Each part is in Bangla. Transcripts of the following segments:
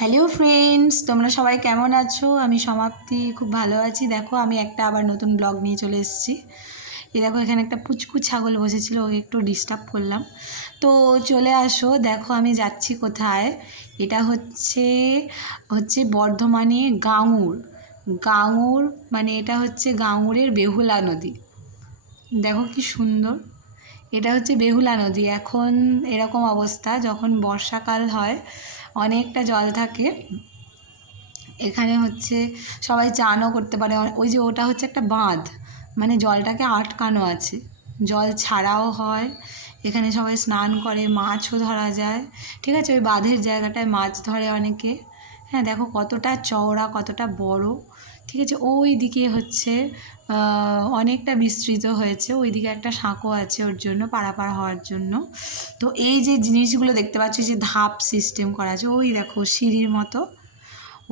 হ্যালো ফ্রেন্ডস, তোমরা সবাই কেমন আছো? আমি সমাপ্তি খুব ভালো আছি। দেখো আমি একটা আবার নতুন ব্লগ নিয়ে চলে এসেছি। এই দেখো এখানে একটা পুচকু ছাগল বসেছিল, ওকে একটু ডিস্টার্ব করলাম। তো চলে আসো, দেখো আমি যাচ্ছি কোথায়। এটা হচ্ছে বর্ধমানে গাঙুর। গাঙুর মানে এটা হচ্ছে গাঙুরের বেহুলা নদী। দেখো কি সুন্দর। এটা হচ্ছে বেহুলা নদী। এখন এরকম অবস্থা, যখন বর্ষাকাল হয় অনেকটা জল থাকে এখানে। সবাই চানও করতে পারে। ওই যে ওটা হচ্ছে একটা বাঁধ, মানে জলটাকে আটকানো আছে, জল ছাড়াও হয়। এখানে সবাই স্নান করে, মাছও ধরা যায়। ঠিক আছে, ওই বাঁধের জায়গাটায় মাছ ধরে অনেকে। হ্যাঁ, দেখো কতটা চওড়া, কতটা বড়। ঠিক আছে, ওই দিকে অনেকটা বিস্তৃত হয়েছে। ওই দিকে একটা সাঁকো আছে ওর জন্য, পারাপার হওয়ার জন্য। তো এই যে জিনিসগুলো দেখতে পাচ্ছি, যে ধাপ সিস্টেম করা আছে, ওই দেখো সিঁড়ির মতো,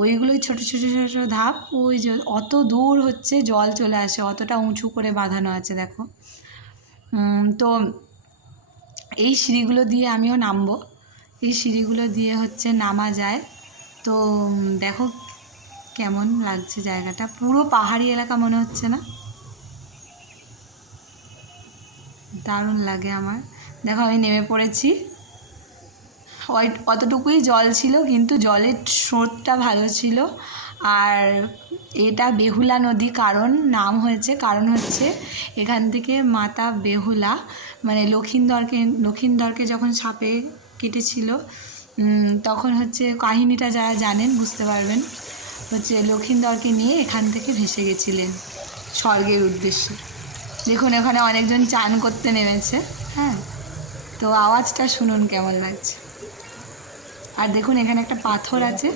ওইগুলোই ছোটো ছোটো ছোটো ধাপ। ওই যে অত দূর জল চলে আসে, অতটা উঁচু করে বাঁধানো আছে দেখো। তো এই সিঁড়িগুলো দিয়ে আমিও নামবো। এই সিঁড়িগুলো দিয়ে নামা যায়। তো দেখো কেমন লাগছে জায়গাটা, পুরো পাহাড়ি এলাকা মনে হচ্ছে না? দারুণ লাগে আমার। দেখো আমি নেমে পড়েছি। অতটুকুই জল ছিল, কিন্তু জলের স্রোতটা ভালো ছিল। আর এটা বেহুলা নদী কারণ নাম হয়েছে, কারণ এখান থেকে মাতা বেহুলা, মানে লক্ষিন্দরকে যখন সাপে কেটেছিল, তখন কাহিনিটা যারা জানেন বুঝতে পারবেন। লক্ষিন্দরকে নিয়ে এখান থেকে ভেসে গেছিলেন স্বর্গের উদ্দেশ্যে। দেখুন এখানে অনেকজন চান করতে নেমেছে। হ্যাঁ, তো আওয়াজটা শুনুন কেমন লাগছে। আর দেখুন এখানে একটা পাথর আছে,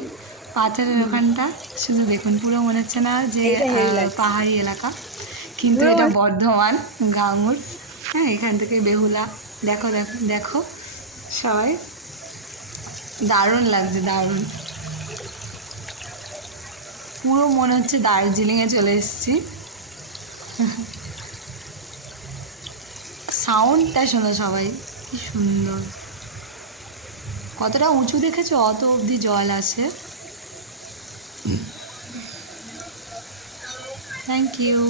পাথরের ওখানটা শুধু দেখুন, পুরো মনে হচ্ছে না যে পাহাড়ি এলাকা, কিন্তু এটা বর্ধমান গাঙুর। হ্যাঁ, এখান থেকে বেহুলা। দেখো দেখো দেখো সবাই, দারুণ লাগছে, দারুণ। পুরো মনে হচ্ছে দার্জিলিংয়ে চলে এসেছি। সাউন্ডটা শোনো সবাই, কি সুন্দর। কতটা উঁচু দেখেছো, অত অবধি জল আসে। Thank you.